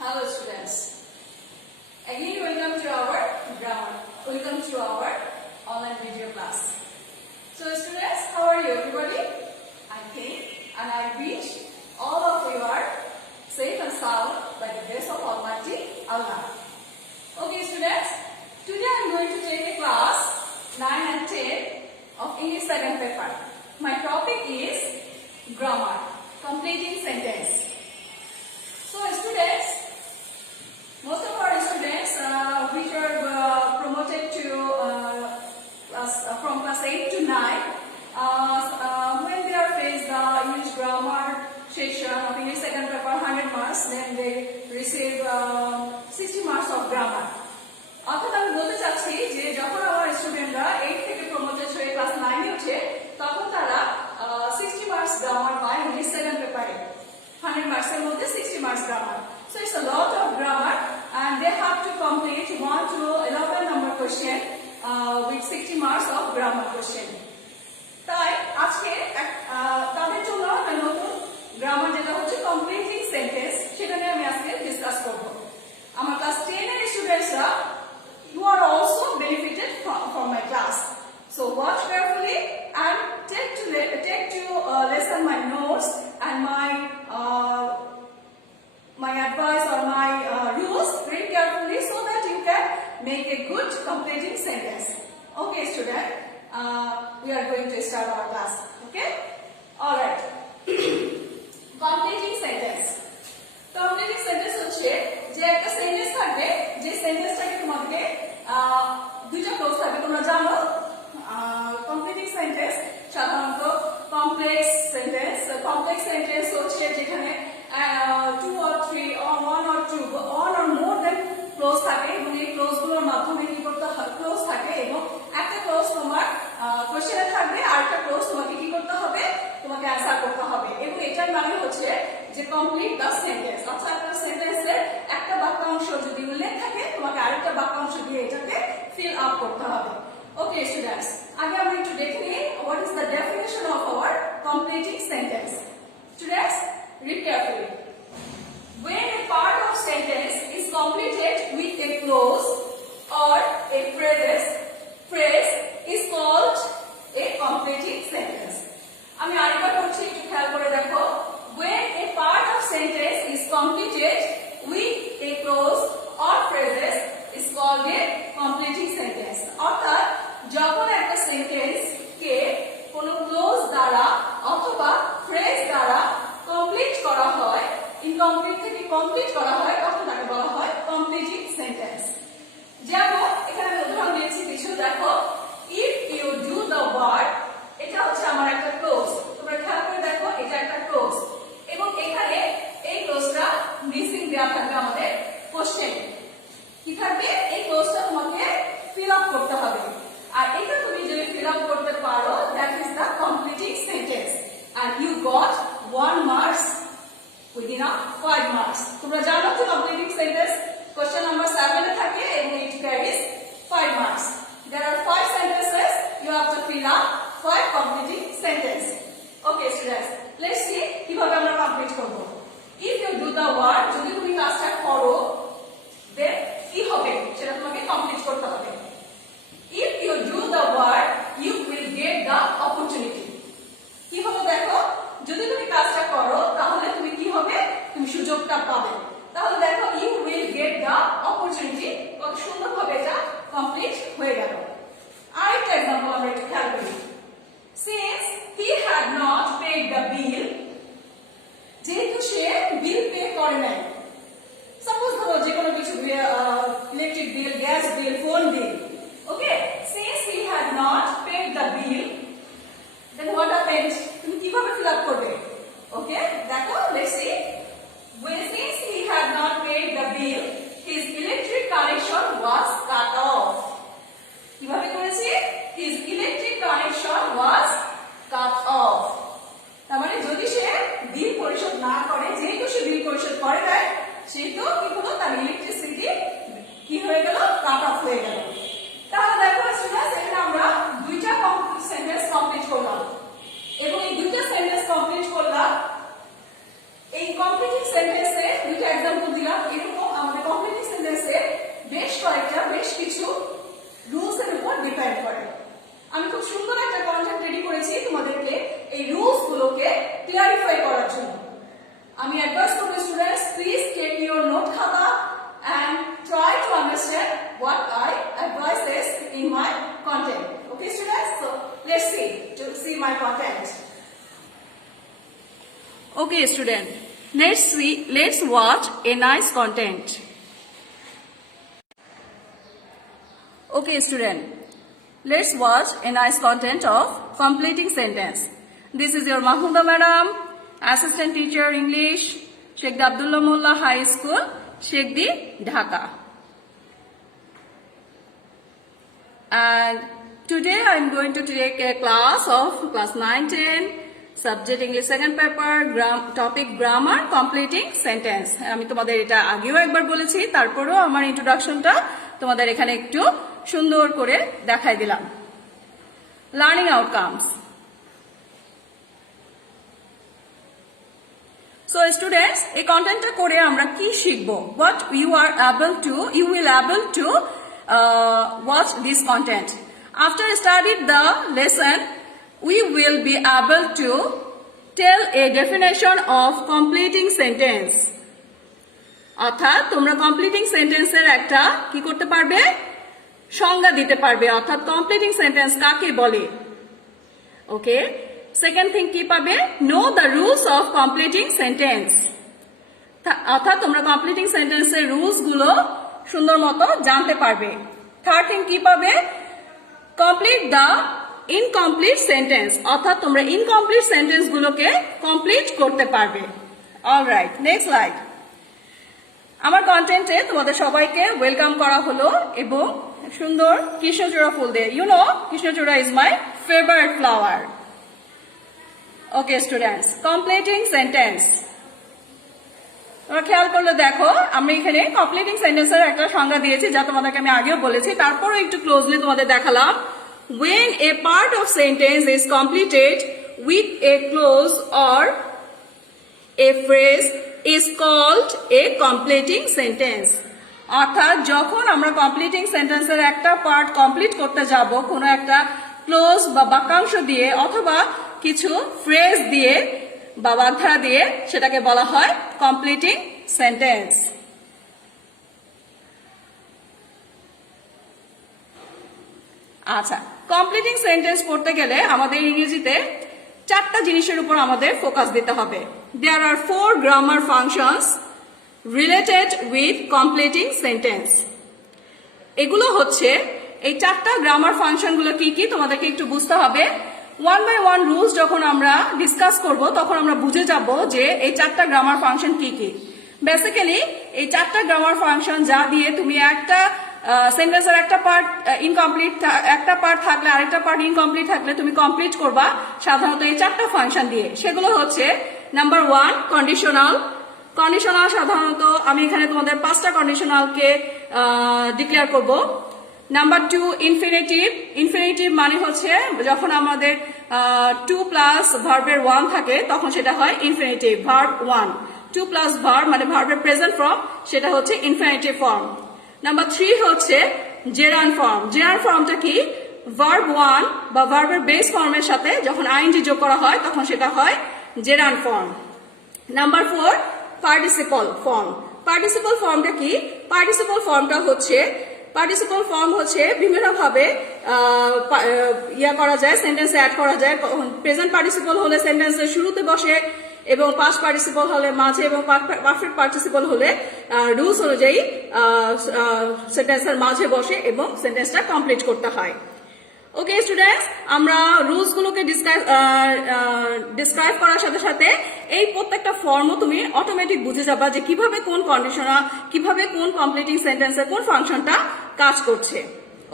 Hello students. Again welcome to our grammar. Welcome to our online video class. So students, how are you everybody? I think and I wish all of you are safe and sound by the grace of Almighty Allah. Okay students, today I am going to take a class 9 and 10 of English second paper. My topic is grammar, completing sentence. So students, most of our students which are promoted to from class 8 to 9, when they are faced the English grammar section of English second paper 100 marks, then they receive 60 marks of grammar. অর্থাৎ আমি বলতে চাচ্ছি যে যখন আমার স্টুডেন্টরা 8 থেকে promoted হয়ে ক্লাস 9 এ ওঠে তখন তারা 60 মার্কস গ্রামার পায় ইংলিশ সেকেন্ড পেপারে 100 মার্কস এর মধ্যে 60 marks grammar so it's a lot of grammar and they have to complete 1 to 11 number question with 60 marks of grammar question তাই আজকে তাদের জন্য একটা নতুন গ্রামার যেটা হচ্ছে কমপ্লিটিং সেন্টেন্স সেটা নিয়ে আমি আজকে ডিসকাস করব আমার ক্লাস 10 এর স্টুডেন্টসরা you are also benefited from my class. So watch carefully and take to listen my notes and my advice or my rules very carefully so that you can make a good completing sentence. Okay, student. We are going to start our class. Okay. All right. Completing sentence. Completing sentence হচ্ছে যে একটা sentence থাকবে যে সেন্টেন্সটাকে তোমাদেরকে দুইটা close থাকবে তোমরা জানো কমপ্লিটিং সেন্টেন্স সাধারণত কমপ্লেক্স সেন্টেন্স হচ্ছে যেখানে 2 or 3 or 1 or 2 1 or more than close থাকে এবং এই ক্লোজগুলোর মাধ্যমে কি করতে হয় ক্লোজ থাকে এবং একটা ক্লোজ তোমার কোশ্চেনে থাকবে আর একটা ক্লোজ তোমাকে কি করতে হবে তোমাকে অ্যানসার করতে হবে এবং এটার মানে হচ্ছে যে কমপ্লিট দ্য সেন্টেন্স অর্থাৎ একটা সেন্টেন্সের একটা বাক্যাংশ যদি উল্লেখ থাকে তোমাকে আরেকটা বাক্যাংশ দিয়ে এটাকে ফিল আপ করতে হবে ওকে স্টুডেন্টস আগে আমরা একটু দেখে নিই what is the definition of our completing sentence students read carefully when a part of sentence is completed with a clause or a phrase is called a completing sentence আমি আরেকবার বলছি একটু খেয়াল করে দেখো when a part of sentence is completed with a clause or phrases is called a completing sentence অর্থাৎ যখন একটা সেন্টেন্স কে কোনো ক্লোজ দ্বারা অথবা ফ্রেজ দ্বারা কমপ্লিট করা হয় ইনকমপ্লিট থেকে কমপ্লিট করা হয় তখন তাকে বলা হয় কমপ্লিটিং সেন্টেন্স যেমন এখানে আমি উদাহরণ দিয়েছি কিছু দেখো if you do the work এটা হচ্ছে আমার একটা ক্লোজ তোমরা খেয়াল করে দেখো এটা একটা ক্লোজ এবং এখানে এই ক্লোজটা মিসিং দেওয়া থাকবে আমাদের কোশ্চেন কি থাকবে এই ক্লোজটা তোমাকে ফিল আপ করতে হবে আর এটা তুমি যদি ফিল আপ করতে পারো that is the completing sentence and you got 1 marks within 5 marks তোমরা জানো যে কমপ্লিটিং সেন্টেন্স কোশ্চেন নাম্বার 7 এ থাকে এবং it carries 5 marks there are 5 sentences you have to fill up 5 completing sentence okay students let's see কিভাবে আমরা complete করব if you do the work যদি তুমি কাজটা করো then কি হবে সেটা তোমাকে কমপ্লিট করতে হবে if you do the work you will get the opportunity কি হবে দেখো যদি তুমি কাজটা করো তাহলে তুমি কি হবে তুমি সুযোগটা পাবে তাহলে দেখো you will get the opportunity কত সুন্দরভাবে এটা কমপ্লিট হয়ে গেল আরেকটা एग्जांपल আমরা একটু খেয়াল করি since he had not paid the bill যেহেতু সে বিল পে করে নাই সাপোজ ধরো যে কোনো কিছু electric bill gas bill phone bill okay since he had not paid the bill then what happened তুমি কিভাবে ফিল আপ করবে ওকে দেখো let's see since he had not paid the bill his electric connection was cut off কিভাবে করেছি his electric connection was cut off তার মানে যদি সে বিল পরিশোধ না করে যেহেতু সে বিল পরিশোধ করে নাই সেহেতু কি হলো তার ইলেকট্রিসিটি কি হয়ে গেল কাট অফ হয়ে গেল তাহলে দেখো স্টুডেন্টস এখানে আমরা দুইটা সেন্টেন্স কমপ্লিট করলাম এবং এই দুইটা সেন্টেন্স কমপ্লিট করলাম এই কমপ্লিটিং সেন্টেন্সে দুইটা एग्जांपल দিলাম এরকম আমাদের কমপ্লিটিং সেন্টেন্সে বেশ কিছু রুলস এর উপর ডিপেন্ড করে আমি খুব সুন্দর একটা কন্টেন্ট রেডি করেছি তোমাদেরকে এই রুলস গুলোকে ক্লিয়ারিফাই করার জন্য আমি অ্যাডভাইস করব students please take your note খাতা and try to understand what I advise in my content. Okay, students? So let's see my content. Okay, student. Let's watch a nice content. Okay, student. Let's watch a nice content of completing sentence. This is your Mahmuda Madam, Assistant Teacher English, Sheikh Abdullah Mullah High School, Sheikh Dhaka. And today I am going to take a class of class 9-10, subject English second paper, topic grammar, completing sentence. আমি তোমাদের এটা আগেও একবার বলেছি তারপরেও আমার ইন্ট্রোডাকশনটা তোমাদের এখানে একটু সুন্দর করে দেখাই দিলাম লার্নিং আউটকামস সো স্টুডেন্টস এই কন্টেন্টটা করে আমরা কি শিখবো what you will able to watch this content after studied the lesson we will be able to tell a definition of completing sentence অর্থাৎ তোমরা কমপ্লিটিং সেন্টেন্সের একটা কি করতে পারবে সংজ্ঞা দিতে পারবে অর্থাৎ কমপ্লিটিং সেন্টেন্স কাকে বলে ওকে সেকেন্ড থিং কি পাবে know the rules of completing sentence অর্থাৎ তোমরা কমপ্লিটিং সেন্টেন্সের রুলস গুলো সুন্দর মতো জানতে পারবে থার্ড থিং কি পাবে কমপ্লিট দ্য ইনকমপ্লিট সেন্টেন্স অর্থাৎ তোমরা ইনকমপ্লিট সেন্টেন্স গুলোকে কমপ্লিট করতে পারবে অলরাইট নেক্সট স্লাইড আমার কন্টেন্টে তোমাদের সবাইকে ওয়েলকাম করা হলো এবং সুন্দর কৃষ্ণচূড়া ফুল দিয়ে ইউ নো কৃষ্ণচূড়া is my favourite flower okay students completing sentence তোমরা খেয়াল করলে দেখো আমি এখানে কমপ্লিটিং সেন্টেন্সের একটা সংজ্ঞা দিয়েছি যা তোমাদেরকে আমি আগেও বলেছি তারপরও একটু ক্লোজলি তোমাদের দেখালাম when a part of sentence is completed with a clause or a phrase is called a completing sentence অর্থাৎ যখন আমরা কমপ্লিটিং সেন্টেন্সের একটা পার্ট কমপ্লিট করতে যাব কোনো একটা ক্লোজ বা বাক্যাংশ দিয়ে অথবা কিছু ফ্রেজ দিয়ে বা বাগধারা দিয়ে সেটাকে বলা হয় কমপ্লিটিং সেন্টেন্স আচ্ছা কমপ্লিটিং সেন্টেন্স পড়তে গেলে আমাদের ইংরেজিতে চারটা জিনিসের উপর আমাদের ফোকাস দিতে হবে there are 4 grammar functions related with completing sentence এগুলো হচ্ছে এই চারটা গ্রামার ফাংশন গুলো কি কি তোমাদেরকে একটু বুঝতে হবে ওয়ান বাই ওয়ান রুলস যখন আমরা ডিসকাস করব তখন আমরা বুঝে যাব যে এই চারটা গ্রামার ফাংশন কি কি বেসিক্যালি এই চারটা গ্রামার ফাংশন যা দিয়ে তুমি একটা সেন্টেন্সের একটা পার্ট ইনকমপ্লিট একটা পার্ট থাকলে আরেকটা পার্ট ইনকমপ্লিট থাকলে তুমি কমপ্লিট করবা সাধারণত এই চারটা ফাংশন দিয়ে সেগুলো হচ্ছে নাম্বার 1 কন্ডিশনাল কন্ডিশনাল সাধারণত আমি এখানে তোমাদের 5টা কন্ডিশনালকে ডিক্লেয়ার করব নাম্বার 2 ইনফিনিটিভ ইনফিনিটিভ মানে হচ্ছে যখন আমাদের 2 প্লাস ভার্বের 1 থাকে তখন সেটা হয় ইনফিনিটিভ ভার্ব 1 2 প্লাস ভার্ব মানে ভার্বের প্রেজেন্ট ফর্ম সেটা হচ্ছে ইনফিনিটিভ ফর্ম নাম্বার 3 হচ্ছে জেরান্ড ফর্ম জেরান্ড ফর্মটা কি ভার্ব 1 বা ভার্বের বেস ফর্মের সাথে যখন আইএনজি যোগ করা হয় তখন সেটা হয় gerund form number 4 participle form participle ফর্মটা কি পার্টিসিপল ফর্মটা হচ্ছে পার্টিসিপল ফর্ম হচ্ছে বিভিন্নভাবে ইয়া করা যায় সেন্টেন্সে অ্যাড করা যায় প্রেজেন্ট পার্টিসিপল হলে সেন্টেন্সের শুরুতে বসে এবং পাস্ট পার্টিসিপল হলে মাঝে এবং পারফেক্ট পার্টিসিপল হলে রুলস অনুযায়ী সেন্টেন্সের মাঝে বসে এবং সেন্টেন্সটা কমপ্লিট করতে হয় ওকে স্টুডেন্টস আমরা রুলস গুলোকে ডিসক্রাইব করার সাথে সাথে এই প্রত্যেকটা ফর্মও তুমি অটোমেটিক বুঝে যাবা যে কিভাবে কোন কন্ডিশনাল কিভাবে কোন কমপ্লিটিং সেন্টেন্সের কোন ফাংশনটা কাজ করছে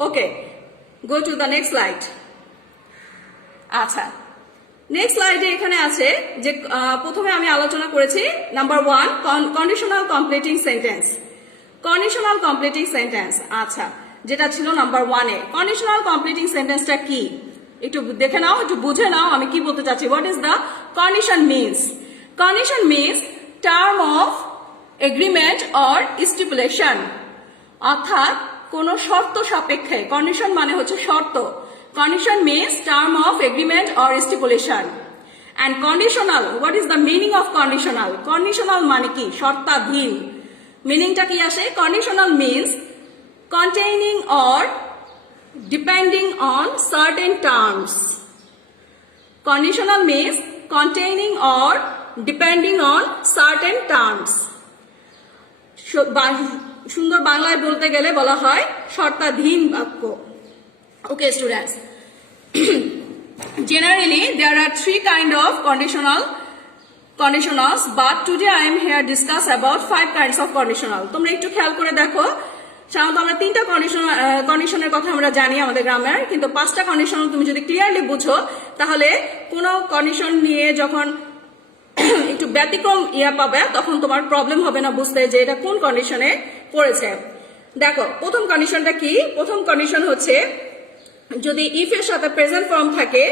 okay go to the next slide আচ্ছা নেক্সট স্লাইডে এখানে আছে যে প্রথমে আমি আলোচনা করেছি number 1 conditional completing sentence conditional completing sentence আচ্ছা যেটা ছিল নাম্বার 1 এ কন্ডিশনাল কমপ্লিটিং সেন্টেন্সটা কি একটু দেখে নাও একটু বুঝে নাও আমি কি বলতে চাচ্ছি what is the condition means term of agreement or stipulation, অর্থাৎ কোন শর্ত সাপেক্ষে, কন্ডিশন মানে হচ্ছে শর্ত, condition means term of agreement or stipulation. And conditional, what is the meaning of conditional? Conditional মানে কি? শর্তাধীন। মিনিংটা কি আসে? Conditional means containing or depending on certain terms. Conditional means containing or depending on certain terms. সুন্দর বাংলায় বলতে গেলে বলা হয় শর্তাধীন বাক্য। Okay students, generally there are three kind of conditionals, but today I am here discuss about 5 kinds of conditional. তোমরা একটু খেয়াল করে দেখো, সাধারণত আমরা 3টা কন্ডিশনের কথা আমরা জানি আমাদের গ্রামের, কিন্তু 5টা কন্ডিশন তুমি যদি ক্লিয়ারলি বুঝো তাহলে কোনো কন্ডিশন নিয়ে যখন একটু ব্যতিক্রম পাবে তখন তোমার প্রবলেম হবে না বুঝতে যে এটা কোন কন্ডিশনে পড়েছে। দেখো প্রথম কন্ডিশনটা কি? প্রথম কন্ডিশন হচ্ছে যদি ইফ এর সাথে প্রেজেন্ট ফর্ম থাকে,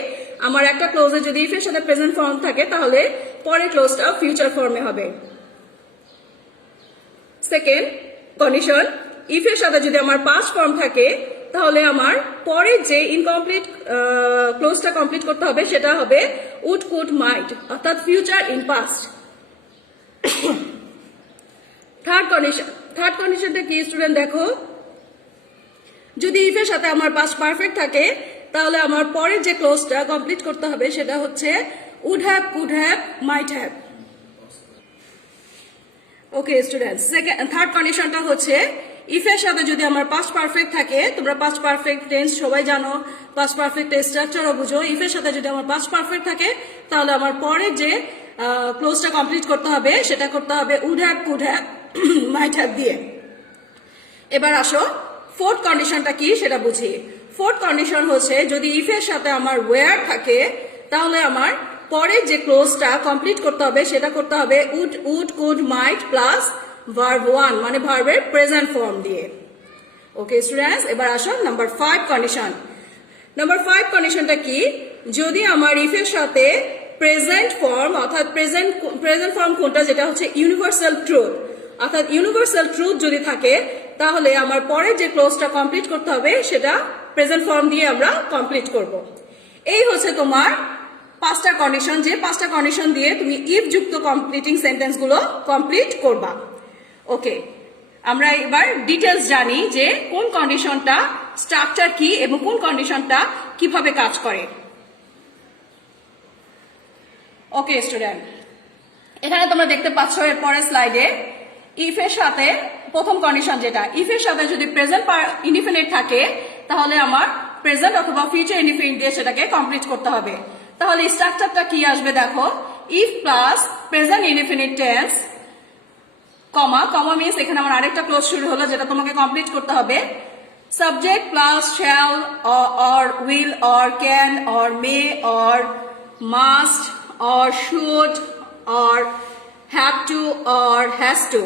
আমার একটা ক্লোজে যদি ইফ এর সাথে প্রেজেন্ট ফর্ম থাকে তাহলে পরের ক্লোজটা ফিউচার ফর্মে হবে। সেকেন্ড কন্ডিশন, ইফ এর সাথে যদি আমার পাস্ট ফর্ম থাকে তাহলে আমার পরে যে ইনকমপ্লিট ক্লোজটা কমপ্লিট করতে হবে সেটা হবে উড, কুড, মাইট, অর্থাৎ ফিউচার ইন পাস্ট। থার্ড কন্ডিশনটা কি স্টুডেন্ট? দেখো যদি ইফ এর সাথে আমার পাস্ট পারফেক্ট থাকে তাহলে আমার পরে যে ক্লোজটা কমপ্লিট করতে হবে সেটা হচ্ছে would have, could have, might have. Okay students, third কন্ডিশনটা হচ্ছে ইফ এর সাথে যদি আমার পাস্ট পারফেক্ট থাকে, তোমরা পাস্ট পারফেক্ট টেন্স সবাই জানো, পাস্ট পারফেক্ট টেন্স স্ট্রাকচারও বুঝো। ইফ এর সাথে যদি আমার পাস্ট পারফেক্ট থাকে তাহলে আমার পরে যে ক্লোজটা কমপ্লিট করতে হবে সেটা করতে হবে would have, could have, might have দিয়ে। এবার আসো ফোর্থ কন্ডিশনটা কি সেটা বুঝি। ফোর্থ কন্ডিশন হচ্ছে যদি ইফ এর সাথে আমার ওয়্যার থাকে তাহলে আমার পরে যে ক্লোজটা কমপ্লিট করতে হবে সেটা করতে হবে would, could, might plus verb 1 মানে ভার্বের প্রেজেন্ট ফর্ম দিয়ে। ওকে স্টুডেন্টস, এবার আসো নাম্বার 5 কন্ডিশন। নাম্বার 5 কন্ডিশনটা কি? যদি আমার ইফ এর সাথে প্রেজেন্ট ফর্ম, অর্থাৎ প্রেজেন্ট ফর্ম কোনটা, যেটা হচ্ছে ইউনিভার্সাল ট্রুথ, অর্থাৎ ইউনিভার্সাল ট্রুথ যদি থাকে তাহলে আমার পরে যে ক্লোজটা কমপ্লিট করতে হবে সেটা প্রেজেন্ট ফর্ম দিয়ে আমরা কমপ্লিট করব। এই হচ্ছে তোমার 5টা কন্ডিশন, যে 5টা কন্ডিশন দিয়ে তুমি ইফ যুক্ত কমপ্লিটিং সেন্টেন্স গুলো কমপ্লিট করবা। ওকে, আমরা এবার ডিটেলস জানি যে কোন কন্ডিশনটা স্ট্রাকচার কি এবং কোন কন্ডিশনটা কিভাবে কাজ করে। ওকে স্টুডেন্ট, এখানে তোমরা দেখতে পাচ্ছ এর পরের স্লাইডে ইফ এর সাথে প্রথম কন্ডিশন, যেটা ইফ এর সাথে যদি প্রেজেন্ট ইনডিফিনিট থাকে তাহলে আমার প্রেজেন্ট অথবা ফিউচার ইনডিফিনিট দিয়ে সেটাকে কমপ্লিট করতে হবে। তাহলে স্ট্রাকচারটা কি আসবে দেখো, if plus present indefinite tense, comma, comma means এখানে আমার আরেকটা ক্লোজ শুরু হলো যেটা তোমাকে কমপ্লিট করতে হবে, subject plus shall or will or can or may or must or should or have to or has to,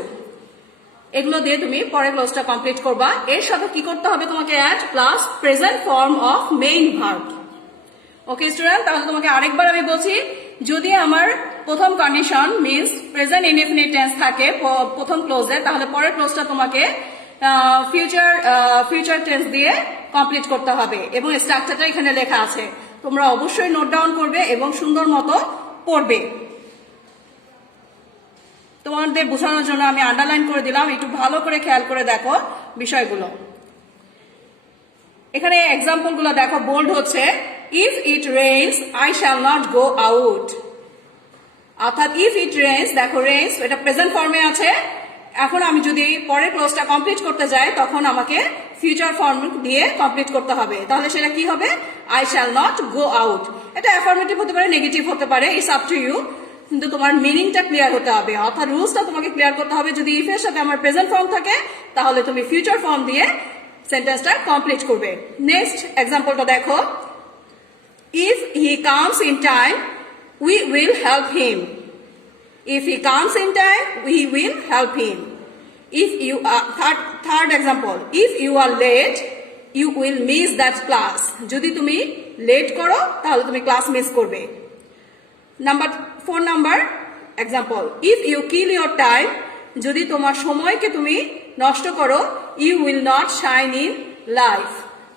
এগুলো দিয়ে তুমি পরের ক্লোজটা কমপ্লিট করবা। এর সাথে কি করতে হবে তোমাকে? Add plus present form of main verb. Okay student, তাহলে তোমাকে আরেকবার আমি বলছি, যদি আমার প্রথম condition means present indefinite tense থাকে প্রথম ক্লোজে, তাহলে পরের ক্লোজটা তোমাকে ফিউচার টেন্স দিয়ে কমপ্লিট করতে হবে এবং স্ট্রাকচারটা এখানে লেখা আছে, তোমরা অবশ্যই নোট ডাউন করবে এবং সুন্দর মতো পড়বে। তোমাদের বোঝানোর জন্য আমি আন্ডারলাইন করে দিলাম, একটু ভালো করে খেয়াল করে দেখো বিষয়গুলো। এখানে এক্সাম্পল গুলো দেখো, বোল্ড হচ্ছে, if it rains I shall not go out, অর্থাৎ ইফ ইট রেইনস, দেখো রেইনস এটা প্রেজেন্ট ফর্মে আছে, এখন আমি যদি পরের ক্লোজটা কমপ্লিট করতে যাই তখন আমাকে ফিউচার ফর্ম দিয়ে কমপ্লিট করতে হবে, তাহলে সেটা কি হবে? I shall not go out. এটা অ্যাফার্মেটিভ হতে পারে, নেগেটিভ হতে পারে, ইটস আপ টু ইউ, কিন্তু তোমার মিনিংটা ক্লিয়ার হতে হবে, অর্থাৎ রুলসটা তোমাকে ক্লিয়ার করতে হবে। যদি ইফ এর সাথে আমার প্রেজেন্ট ফর্ম থাকে তাহলে তুমি ফিউচার ফর্ম দিয়ে সেন্টেন্সটা কমপ্লিট করবে। নেক্সট এক্সাম্পলটা দেখো, if he comes in time we will help him, if he comes in time we will help him. If you are third example, if you are late you will miss that class, যদি তুমি late করো তাহলে তুমি class miss করবে। Number 4 number, example, if you kill your time, যদি তোমার সময়কে তুমি নষ্ট করো, you will not shine in life,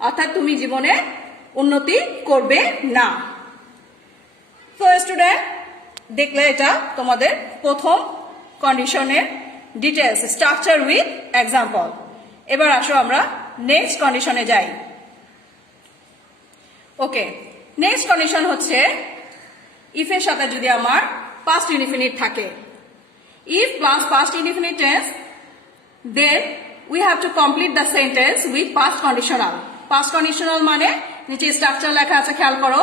অর্থাৎ তুমি জীবনে উন্নতি করবে না। তো স্টুডেন্ট, দেখলে এটা তোমাদের প্রথম কন্ডিশনের ডিটেলস, স্ট্রাকচার উইথ এক্সাম্পল। এবার আসো আমরা নেক্সট কন্ডিশনে যাই। ওকে, নেক্সট কন্ডিশন হচ্ছে ইফের সাথে যদি আমার পাস্ট ইনডিফিনিট থাকে, if plus past indefinite tense, then we have to complete the sentence with past conditional. Past conditional মানে নিচে স্ট্রাকচার লেখা আছে, খেয়াল করো।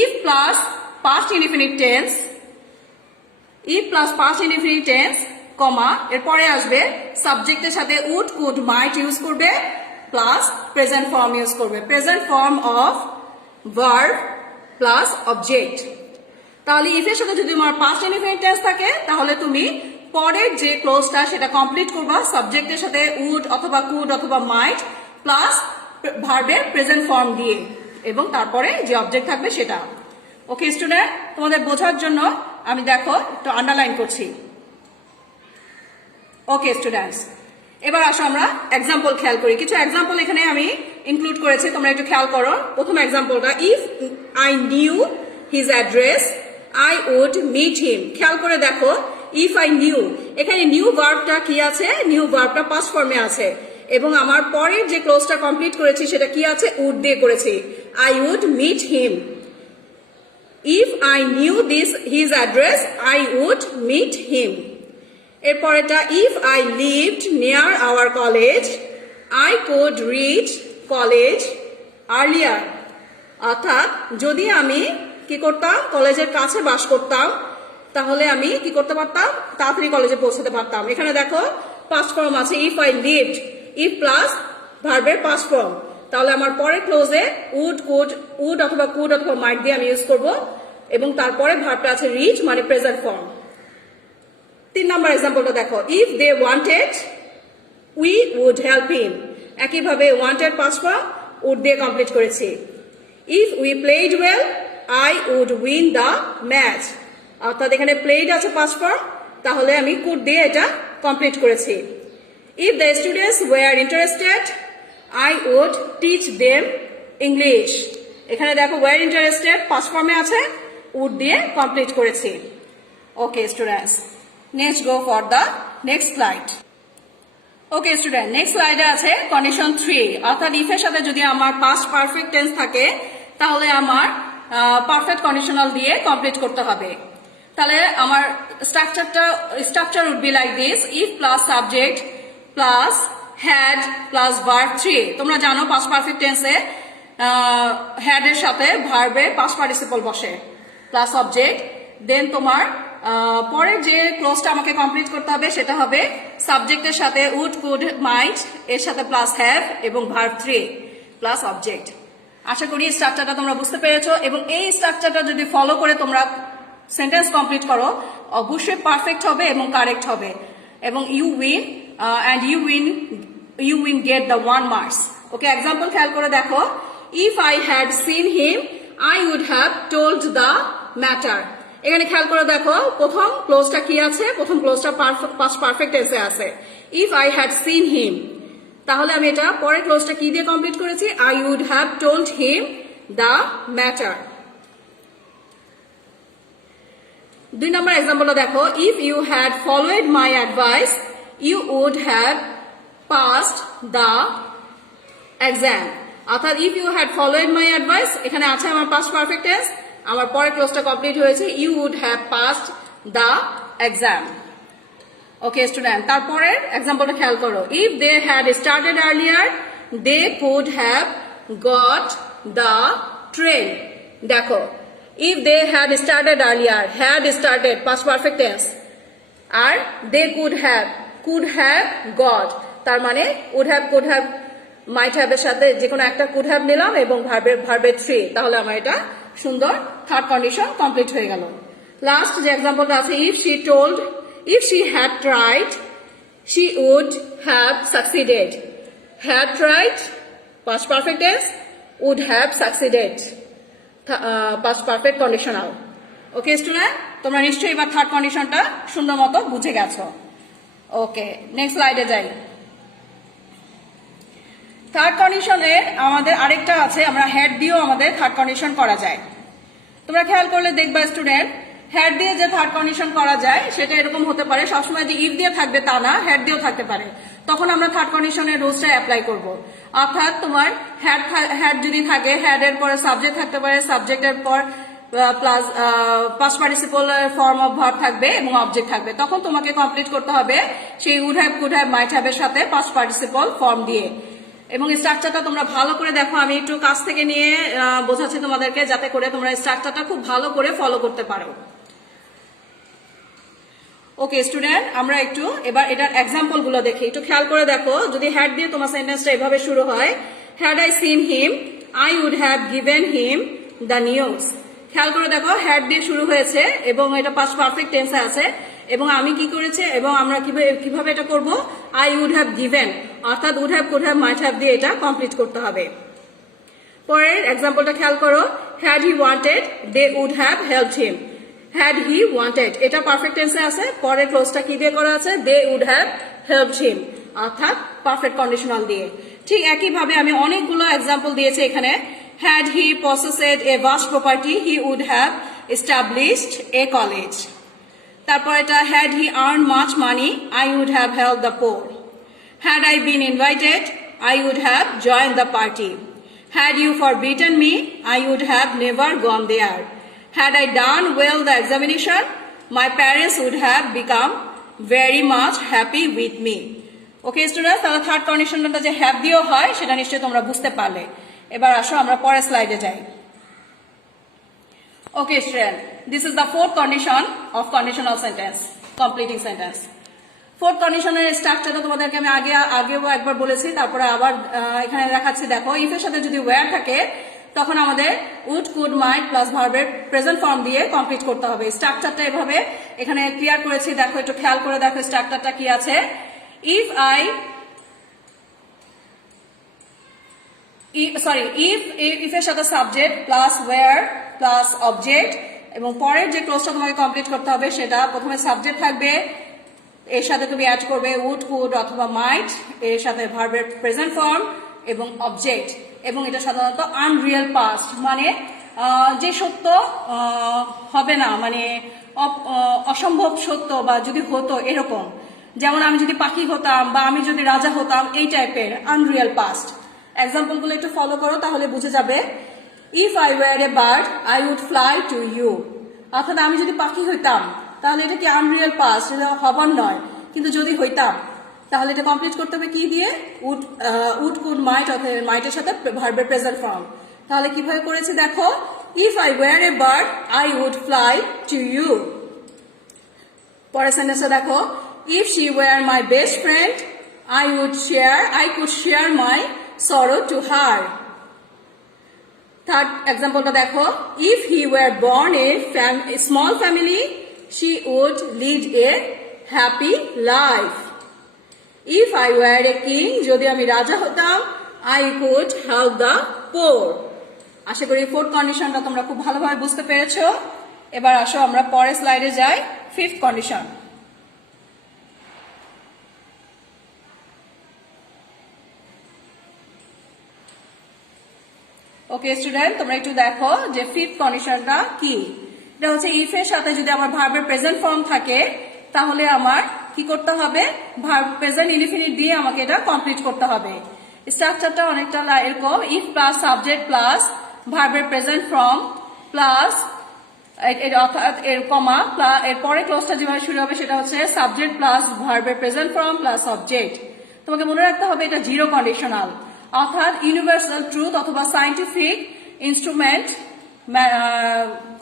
If plus past indefinite tense, if plus past indefinite tense, comma, এরপরে আসবে সাবজেক্টের সাথে উড, কুড, মাইট ইউজ করবে, প্লাস প্রেজেন্ট ফর্ম ইউজ করবে। Present form of verb plus object. তাহলে ইফের সাথে যদি আমার পাস্ট ইনডিফিনিট টেন্স থাকে, তাহলে তুমি পরের যে ক্লোজটা সেটা কমপ্লিট করবা সাবজেক্টের সাথে উড অথবা কুড অথবা মাইট প্লাস ভার্বের প্রেজেন্ট ফর্ম দিয়ে, এবং তারপরে যে অবজেক্ট থাকবে সেটা। ওকে স্টুডেন্ট, তোমাদের বোঝার জন্য আমি দেখো একটু আন্ডারলাইন করছি। ওকে স্টুডেন্টস, এবার আসো আমরা এক্সাম্পল খেয়াল করি। কিছু এক্সাম্পল এখানে আমি ইনক্লুড করেছি, তোমরা একটু খেয়াল করো। প্রথম এক্সাম্পলটা, if I knew his address I would meet him. খেয়াল করে দেখো, ইফ আই নিউ, এখানে নিউ ভার্বটা কি আছে? নিউ ভার্বটা পাস্ট ফর্মে আছে, এবং আমার পরের যে ক্লোজটা কমপ্লিট করেছি সেটা কি আছে? উড দিয়ে করেছি, I would meet him. If I knew his address I would meet him. এরপরেটা, if I lived near our college I could reach college earlier. অর্থাৎ যদি আমি কি করতাম, কলেজের কাছে বাস করতাম, তাহলে আমি কি করতে পারতাম? তাড়াতাড়ি কলেজে পৌঁছতে পারতাম। এখানে দেখো পাস্ট ফর্ম আছে, if I lived, if plus ভার্বের পাস্ট ফর্ম, তাহলে আমার পরের ক্লোজে উড, কুড, উড অথবা কুড অথবা মাইট দিয়ে আমি ইউজ করব, এবং তারপরে ভার্বটা আছে রিচ, মানে প্রেজেন্ট ফর্ম। 3 নম্বর এক্সাম্পলটা দেখো, if they wanted we would help him. একইভাবে ওয়ান্টেড পাস্ট ফর্ম, উড দিয়ে কমপ্লিট করেছি। If we played well I would win the match. অর্থাৎ এখানে প্লেড আছে পাস্ট ফর্ম, তাহলে আমি কুড দিয়ে এটা কমপ্লিট করেছি। If the students were interested I would teach them English. এখানে দেখো ওয়ার ইন্টারেস্টেড পাস্ট ফর্মে আছে, উড দিয়ে কমপ্লিট করেছি। Okay students, next go for the next slide. Okay student, next স্লাইডে আছে কন্ডিশন 3, অর্থাৎ ইফের সাথে যদি আমার পাস্ট পারফেক্ট টেন্স থাকে, তাহলে আমার পারফেক্ট কন্ডিশনাল দিয়ে কমপ্লিট করতে হবে। তাহলে আমার structure would be like this, if plus subject plus had plus verb 3। তোমরা জানো পাস্ট পারফেক্ট টেন্সে হ্যাড এর সাথে ভার্বের পাস্ট পার্টিসিপল বসে, প্লাস অবজেক্ট, দেন তোমার পরে যে ক্লোজটা আমাকে কমপ্লিট করতে হবে সেটা হবে সাবজেক্টের সাথে উড, কুড, মাইট, এর সাথে প্লাস হ্যাভ এবং ভার্ব 3 প্লাস অবজেক্ট। আশা করি স্ট্রাকচারটা তোমরা বুঝতে পেরেছো, এবং এই স্ট্রাকচারটা যদি ফলো করে তোমরা সেন্টেন্স কমপ্লিট করো, অবশ্যই পারফেক্ট হবে এবং কারেক্ট হবে, এবং you win and you win get the 1 marks. Okay, example খেয়াল করে দেখো, if I had seen him I would have told the matter. এখানে খেয়াল করে দেখো প্রথম ক্লোজটা কি আছে? প্রথম ক্লোজটা পাস্ট পারফেক্ট টেন্সে আছে, if I had seen him. তাহলে আমি এটা পরের ক্লোজটা কি দিয়ে কমপ্লিট করেছি? I would have told him the matter. 2 number এক্সাম্পলটা দেখো, if you had followed my advice you would have passed the exam. অর্থাৎ if you had followed my advice, এখানে আছে আমার পাস্ট পারফেক্ট টেন্স, আমার পরের ক্লোজটা কমপ্লিট হয়েছে, you would have passed the exam. Okay student, তারপরের এক্সাম্পলটা খেয়াল করো, if they had started earlier they could have got the train. দেখো, if they had started earlier, had started past perfect tense, আর দে কুড হ্যাভ গট, তার মানে would have, could have, might have এর সাথে যে কোনো একটা could have নিলাম এবং ভার্বের 3, তাহলে আমার এটা সুন্দর থার্ড কন্ডিশন কমপ্লিট হয়ে গেল। লাস্ট যে এক্সাম্পলটা আছে, if she had tried she would have succeeded. Had tried past perfect tense, would have succeeded past perfect conditional. Okay student, তোমরা নিশ্চয়ই এবার থার্ড কন্ডিশনটা সুন্দর মতো বুঝে গেছো। ওকে, নেক্সট স্লাইডে যাই। থার্ড কন্ডিশনে আমাদের আরেকটা আছে, আমরা হ্যাড দিয়েও আমাদের থার্ড কন্ডিশন করা যায়। তোমরা খেয়াল করলে দেখবা স্টুডেন্ট, হ্যাড দিয়ে যে থার্ড কন্ডিশন করা যায় সেটা এরকম হতে পারে, সবসময় যে ইফ দিয়ে থাকবে তা না, হ্যাড দিয়েও থাকতে পারে। তখন আমরা থার্ড কন্ডিশনের রুলসটা অ্যাপ্লাই করব। অর্থাৎ তোমার হ্যাড যদি থাকে, হ্যাড এর পরে সাবজেক্ট থাকতে পারে, সাবজেক্টের পর plus past participle form of verb থাকবে এবং অবজেক্ট থাকবে। তখন তোমাকে কমপ্লিট করতে হবে সেই would have, could have, might have এর সাথে পাস্ট পার্টিসিপল ফর্ম দিয়ে। এবং স্ট্রাকচারটা তোমরা ভালো করে দেখো, আমি একটু কাছ থেকে নিয়ে বোঝাচ্ছি তোমাদেরকে, যাতে করে তোমরা স্ট্রাকচারটা খুব ভালো করে ফলো করতে পারো। ওকে স্টুডেন্ট, আমরা একটু এবার এটার এক্সাম্পল গুলো দেখি। একটু খেয়াল করে দেখো, যদি হ্যাড দিয়ে তোমার সেন্টেন্সটা এভাবে শুরু হয়, had I seen him, I would have given him the news. খেয়াল করে দেখো, হ্যাড দিয়ে শুরু হয়েছে এবং এটা পাস্ট পারফেক্ট টেন্সে আছে, এবং আমি কি করেছি এবং আমরা কিভাবে এটা করব, আই উড হ্যাভ গিভেন, অর্থাৎ would have, could have, might have দিয়ে এটা কমপ্লিট করতে হবে। পরের এক্সাম্পলটা খেয়াল করো, had he wanted, they would have helped him. Had he wanted এটা পারফেক্ট টেন্সে আছে, পরের ক্লোজটা কি দিয়ে করা আছে, they would have helped him, অর্থাৎ পারফেক্ট কন্ডিশনাল দিয়ে। ঠিক একইভাবে আমি অনেকগুলো এক্সাম্পল দিয়েছি এখানে। Had he possessed a vast property, he would have established a college. তারপর এটা, had he earn much money, I would have help the poor. Had I been invited, I would have join the party. Had you forbidden me, I would have never gone there. Had I done well the examination, my parents would have become very much happy with me. Okay students, তাহলে third কন্ডিশনটা যে have দিয়েও হয় সেটা নিশ্চয়ই তোমরা বুঝতে পারলে। এবার আসো আমরা পরের স্লাইডে যাই। Okay student, this is the fourth condition of conditional sentence, completing sentence. Fourth কন্ডিশনের স্ট্রাকচারটা তোমাদেরকে আমি আগেও একবার বলেছি, তারপরে আবার এখানে দেখাচ্ছি। দেখো, ইফ এর সাথে যদি ওয়্যার থাকে তখন আমাদের উড, কুড, মাইট প্লাস ভার্বের প্রেজেন্ট ফর্ম দিয়ে কমপ্লিট করতে হবে। স্ট্রাকচারটা এভাবে এখানে ক্লিয়ার করেছি, দেখো একটু খেয়াল করে দেখো স্ট্রাকচারটা কি আছে। ইফ এর সাথে subject plus were plus object, এবং পরের যে ক্লোজটা তোমাকে কমপ্লিট করতে হবে সেটা প্রথমে সাবজেক্ট থাকবে, এর সাথে তুমি অ্যাড করবে উড, কুড অথবা মাইট, এর সাথে ভার্বের প্রেজেন্ট ফর্ম এবং অবজেক্ট, এবং এটা সাধারণত আনরিয়েল পাস্ট, মানে যে সত্য হবে না, মানে অসম্ভব সত্য বা যদি হতো এরকম, যেমন আমি যদি পাখি হতাম বা আমি যদি রাজা হতাম, এই টাইপের আনরিয়েল পাস্ট। এক্সাম্পলগুলো একটু ফলো করো তাহলে বুঝে যাবে। If I were a bird, I would fly to you. অর্থাৎ আমি যদি পাখি হইতাম তাহলে এটা কি আনরিয়েল পাস্ট, এটা হবার নয়, কিন্তু যদি হইতাম তাহলে এটা কমপ্লিট করতে হবে কি দিয়ে, উড, কুড, মাইট অথবা মাইটের সাথে ভার্বের প্রেজেন্ট ফর্ম। তাহলে কিভাবে করেছি দেখো, if I were a bird, I would fly to you. পরের সেন্টেন্সে দেখো, if she were my best friend, I could share my sorrow to her. Third এক্সাম্পলটা দেখো, if he were born a small family, she would lead a happy life. If I were a king, যদি আমি রাজা হতাম, I could help the poor. আশা করি fourth কন্ডিশনটা তোমরা খুব ভালোভাবে বুঝতে পেরেছো। এবার আসো আমরা পরের স্লাইডে যাই, ফিফথ কন্ডিশন। ওকে স্টুডেন্ট, তোমরা একটু দেখো যে ফিফথ কন্ডিশনটা কি। এটা হচ্ছে ইফ এর সাথে যদি আমার ভার্বের প্রেজেন্ট ফর্ম থাকে তাহলে আমার কি করতে হবে, ভার্ব প্রেজেন্ট ইনডিফিনিট দিয়ে আমাকে এটা কমপ্লিট করতে হবে। স্ট্রাকচারটা অনেকটা এরকম, ইফ প্লাস সাবজেক্ট প্লাস ভার্বের প্রেজেন্ট ফর্ম প্লাস অর্থাৎ এর কমা এর পরে ক্লোজটা যেভাবে শুরু হবে সেটা হচ্ছে সাবজেক্ট প্লাস ভার্বের প্রেজেন্ট ফর্ম প্লাস অবজেক্ট। তোমাকে মনে রাখতে হবে এটা জিরো কন্ডিশনাল, অর্থাৎ ইউনিভার্সাল ট্রুথ অথবা সায়েন্টিফিক ইনস্ট্রুমেন্ট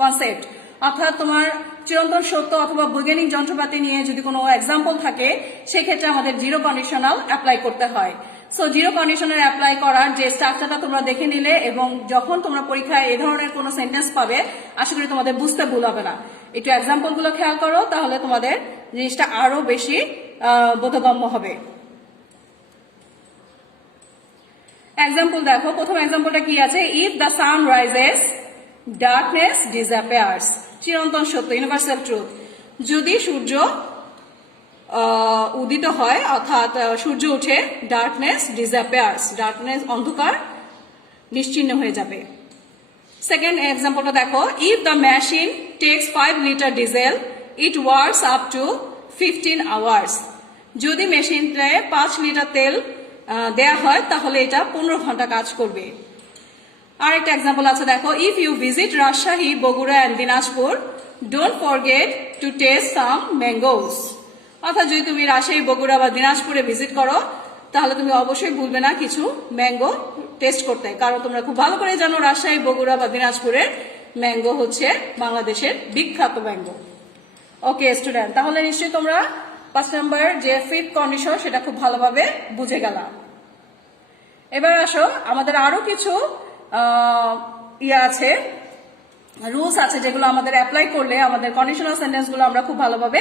কনসেপ্ট, অর্থাৎ তোমার চিরন্তন সত্য অথবা বৈজ্ঞানিক যন্ত্রপাতি নিয়ে যদি কোনো এক্সাম্পল থাকে সেক্ষেত্রে আমাদের জিরো কন্ডিশনাল অ্যাপ্লাই করতে হয়। সো জিরো কন্ডিশনাল অ্যাপ্লাই করার যে স্ট্রাকচারটা তোমরা দেখে নিলে, এবং যখন তোমরা পরীক্ষায় এ ধরনের কোনো সেন্টেন্স পাবে আশা করি তোমাদের বুঝতে ভুল হবে না। একটু এক্সাম্পল গুলো খেয়াল করো তাহলে তোমাদের জিনিসটা আরো বেশি বোধগম্য হবে। এক্সাম্পল দেখো, প্রথম এক্সাম্পলটা কি আছে, if the sun rises darkness disappears. চিরন্তন সত্য, ইউনিভার্সাল ট্রুথ। যদি সূর্য উদিত হয় অর্থাৎ সূর্য উঠে, ডার্কনেস ডিসঅ্যাপিয়ার্স, ডার্কনেস অন্ধকার নিশ্চিহ্ন হয়ে যাবে। সেকেন্ড এক্সাম্পলটা দেখো, if the machine takes 5 litre diesel it works up to 15 hours. যদি মেশিনটায় 5 লিটার তেল দেয়া হয় তাহলে এটা 15 ঘন্টা কাজ করবে। আরেকটা এক্সাম্পল আছে দেখো, if you visit Rajshahi, Bogura and Dinajpur don't forget to taste some mangoes. অর্থাৎ যদি তুমি রাজশাহী, বগুড়া বা দিনাজপুরে ভিজিট করো তাহলে তুমি অবশ্যই ভুলবে না কিছু ম্যাঙ্গো টেস্ট করতে, কারণ তোমরা খুব ভালো করে জানো রাজশাহী, বগুড়া বা দিনাজপুরের ম্যাঙ্গো হচ্ছে বাংলাদেশের বিখ্যাত ম্যাঙ্গো। ওকে স্টুডেন্ট, তাহলে নিশ্চয়ই তোমরা 5 নম্বর যে ফিফথ কন্ডিশন সেটা খুব ভালোভাবে বুঝে গেলা। এবার আসো, আমাদের আরো কিছু আছে, রুলস আছে যেগুলো আমাদের অ্যাপ্লাই করলে আমাদের কন্ডিশনাল সেন্টেন্স গুলো আমরা খুব ভালোভাবে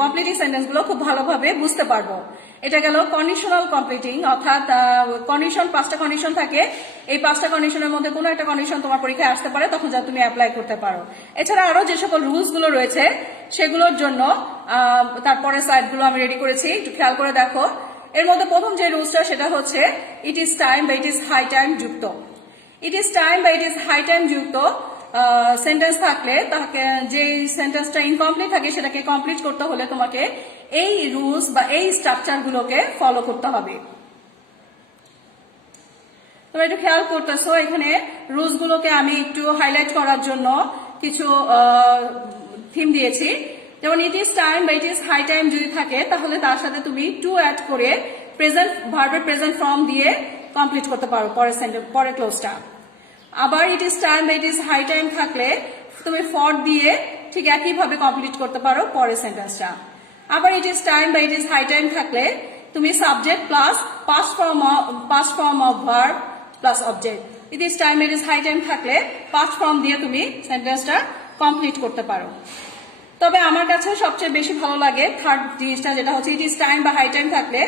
কমপ্লিটিং সেন্টেন্স গুলো খুব ভালোভাবে বুঝতে পারবো। এটা গেল কন্ডিশনাল কমপ্লিটিং, অর্থাৎ কন্ডিশন 5টা কন্ডিশন থাকে, এই 5টা কন্ডিশনের মধ্যে কোনো একটা কন্ডিশন তোমার পরীক্ষায় আসতে পারে, তখন যা তুমি অ্যাপ্লাই করতে পারো। এছাড়া আরো যে সকল রুলস গুলো রয়েছে সেগুলোর জন্য তারপরে সাইড গুলো আমি রেডি করেছি, একটু খেয়াল করে দেখো। এর মধ্যে প্রথম যে রুলসটা সেটা হচ্ছে ইট ইজ টাইম বা ইট ইজ হাই টাইম যুক্ত। ইট ইজ টাইম বা ইট ইজ হাই টাইম যুক্ত সেন্টেন্স থাকলে তাকে যে সেন্টেন্সটা ইনকমপ্লিট থাকে সেটাকে কমপ্লিট করতে হলে তোমাকে এই রুলস বা এই স্ট্রাকচার গুলোকে ফলো করতে হবে। তোমরা একটু খেয়াল করতেছো, এখানে রুলস গুলোকে আমি একটু হাইলাইট করার জন্য কিছু থিম দিয়েছি। যেমন ইট ইজ টাইম বা ইট ইজ হাই টাইম যদি থাকে তাহলে তার সাথে তুমি টু অ্যাড করে প্রেজেন্ট ভার্বের প্রেজেন্ট ফর্ম দিয়ে কমপ্লিট করতে পারো পরের ক্লোজটা। আবার ইট ইজ টাইম বা ইট ইজ হাই টাইম থাকলে তুমি ফর দিয়ে ঠিক একইভাবে কমপ্লিট করতে পারো পরের সেন্টেন্সটা। আবার ইট ইজ টাইম বা ইট ইজ হাই টাইম থাকলে তুমি subject plus past form of verb plus object. It is time it is high time থাকলে পাস্ট ফর্ম দিয়ে তুমি সেন্টেন্সটা কমপ্লিট করতে পারো। তবে আমার কাছে সবচেয়ে বেশি ভালো লাগে থার্ড জিনিসটা, যেটা হচ্ছে ইট ইজ টাইম বা হাই টাইম থাকলে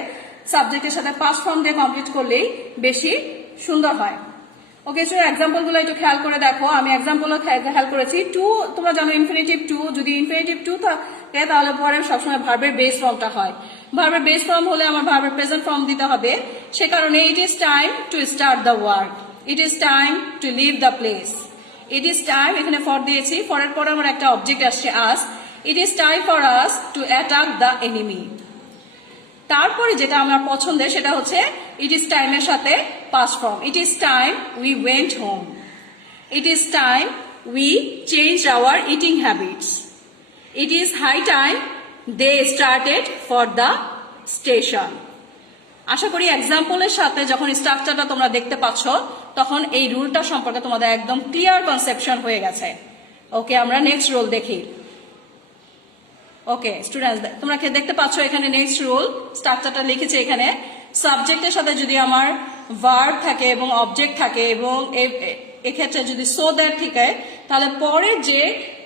সাবজেক্টের সাথে পাস্ট ফর্ম দিয়ে কমপ্লিট করলেই বেশি সুন্দর হয়। ওকে, সো এক্সাম্পল গুলো একটু খেয়াল করে দেখো। আমি এক্সাম্পল খেয়াল করেছি। টু, তোমরা জানো ইনফিনিটিভ টু, যদি ইনফিনিটিভ টু থাকে তাহলে পরে সবসময় ভার্বের বেস ফর্মটা হয়। ভার্বের বেস ফর্ম হলে আমার ভার্বের প্রেজেন্ট ফর্ম দিতে হবে। সে কারণে it is time to start the work, it is time to leave the place. It is time, এখানে ফর দিয়েছি, ফরের পরে আমার একটা অবজেক্ট আসছে us. It is time for us to attack the enemy. তারপরে যেটা আমার পছন্দের সেটা হচ্ছে ইট ইজ টাইমের সাথে past form. It is time we went home. It is time we change our eating habits. It is high time they started for the station. আশা করি এক্সাম্পলের সাথে যখন স্ট্রাকচারটা তোমরা দেখতে পাচ্ছ তখন এই রুলটা সম্পর্কে তোমাদের একদম ক্লিয়ার কনসেপশন হয়ে গেছে। ওকে, আমরা নেক্সট রুল দেখি। ওকে স্টুডেন্টস, তোমরা দেখতে পাচ্ছ এখানে নেক্সট রুল স্ট্রাকচারটা লিখেছে। এখানে সাবজেক্টের সাথে যদি আমার ভার্ব থাকে এবং অবজেক্ট থাকে এবং এক্ষেত্রে যদি সো দ্যাট থাকে তাহলে পরে যে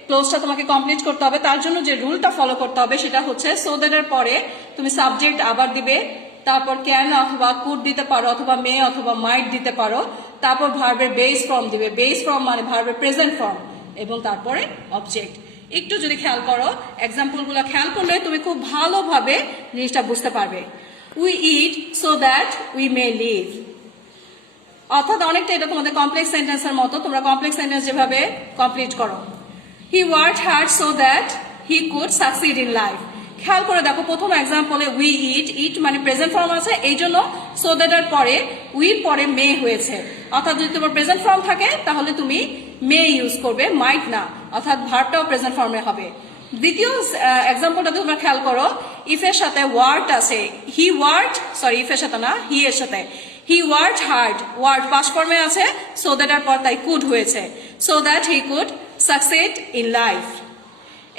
ক্লোজটা তোমাকে কমপ্লিট করতে হবে তার জন্য যে রুলটা ফলো করতে হবে সেটা হচ্ছে সো দ্যাট এর পরে তুমি সাবজেক্ট আবার দিবে, তারপর ক্যান অথবা কুড দিতে পারো, অথবা মে অথবা মাইট দিতে পারো, তারপর ভার্বের বেস ফর্ম দিবে। বেস ফর্ম মানে ভার্বের প্রেজেন্ট ফর্ম, এবং তারপরে অবজেক্ট। একটু যদি খেয়াল করো, এক্সাম্পল গুলো খেয়াল করলে তুমি খুব ভালোভাবে জিনিসটা বুঝতে পারবে। We eat so that we may live, অর্থাৎ অনেকটা এটা তোমাদের কমপ্লেক্স সেন্টেন্সের মতো। তোমরা কমপ্লেক্স সেন্টেন্স যেভাবে কমপ্লিট করো, হি worked hard so that he could succeed in life. খেয়াল করে দেখো প্রথম এক্সাম্পলে উই ইট, ইট মানে প্রেজেন্ট ফর্ম আছে, এই জন্য সো দ্যাট এর পরে উইর পরে মে হয়েছে। অর্থাৎ যদি তোমার প্রেজেন্ট ফর্ম থাকে তাহলে তুমি মে ইউজ করবে, মাইট না, অর্থাৎ ভার্বটাও প্রেজেন্ট ফর্মে হবে। দ্বিতীয় এক্সাম্পলটা তোমরা খেয়াল করো, ইফ এর সাথে ওয়ার্ড আছে, হি ওয়ার্ড, সরি ইফ এর সাথে না, হি এর সাথে, হি ওয়ার্ড হার্ড, ওয়ার্ড পাস্ট ফর্মে আছে, সো দ্যাট এর পর তাই কুড হয়েছে, so that he could succeed in life.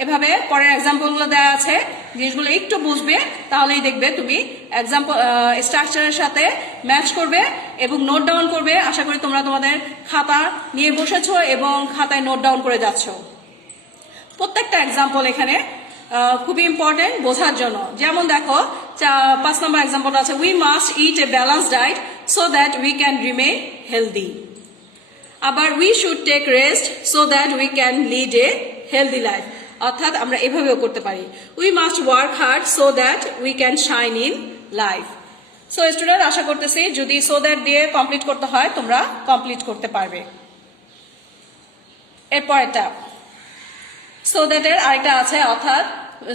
এভাবে পরের এক্সাম্পল গুলো দেওয়া আছে, জিনিসগুলো একটু বুঝবে তাহলেই দেখবে তুমি এক্সাম্পল স্ট্রাকচারের সাথে ম্যাচ করবে এবং নোট ডাউন করবে। আশা করি তোমরা তোমাদের খাতা নিয়ে বসেছো এবং খাতায় নোট ডাউন করে যাচ্ছ। প্রত্যেকটা এক্সাম্পল এখানে খুবই ইম্পর্টেন্ট বোঝার জন্য। যেমন দেখো 5 নম্বর এক্সাম্পল আছে, we must eat a balance diet so that we can remain healthy. আবার we should take rest so that we can lead a healthy life, অর্থাৎ আমরা এভাবেও করতে পারি। We must work hard so that we can shine in life. So student, আশা করতেছি যদি so that দিয়ে কমপ্লিট করতে হয় তোমরা কমপ্লিট করতে পারবে। এরপর এটা সো দ্যাটের আরেকটা আছে, অর্থাৎ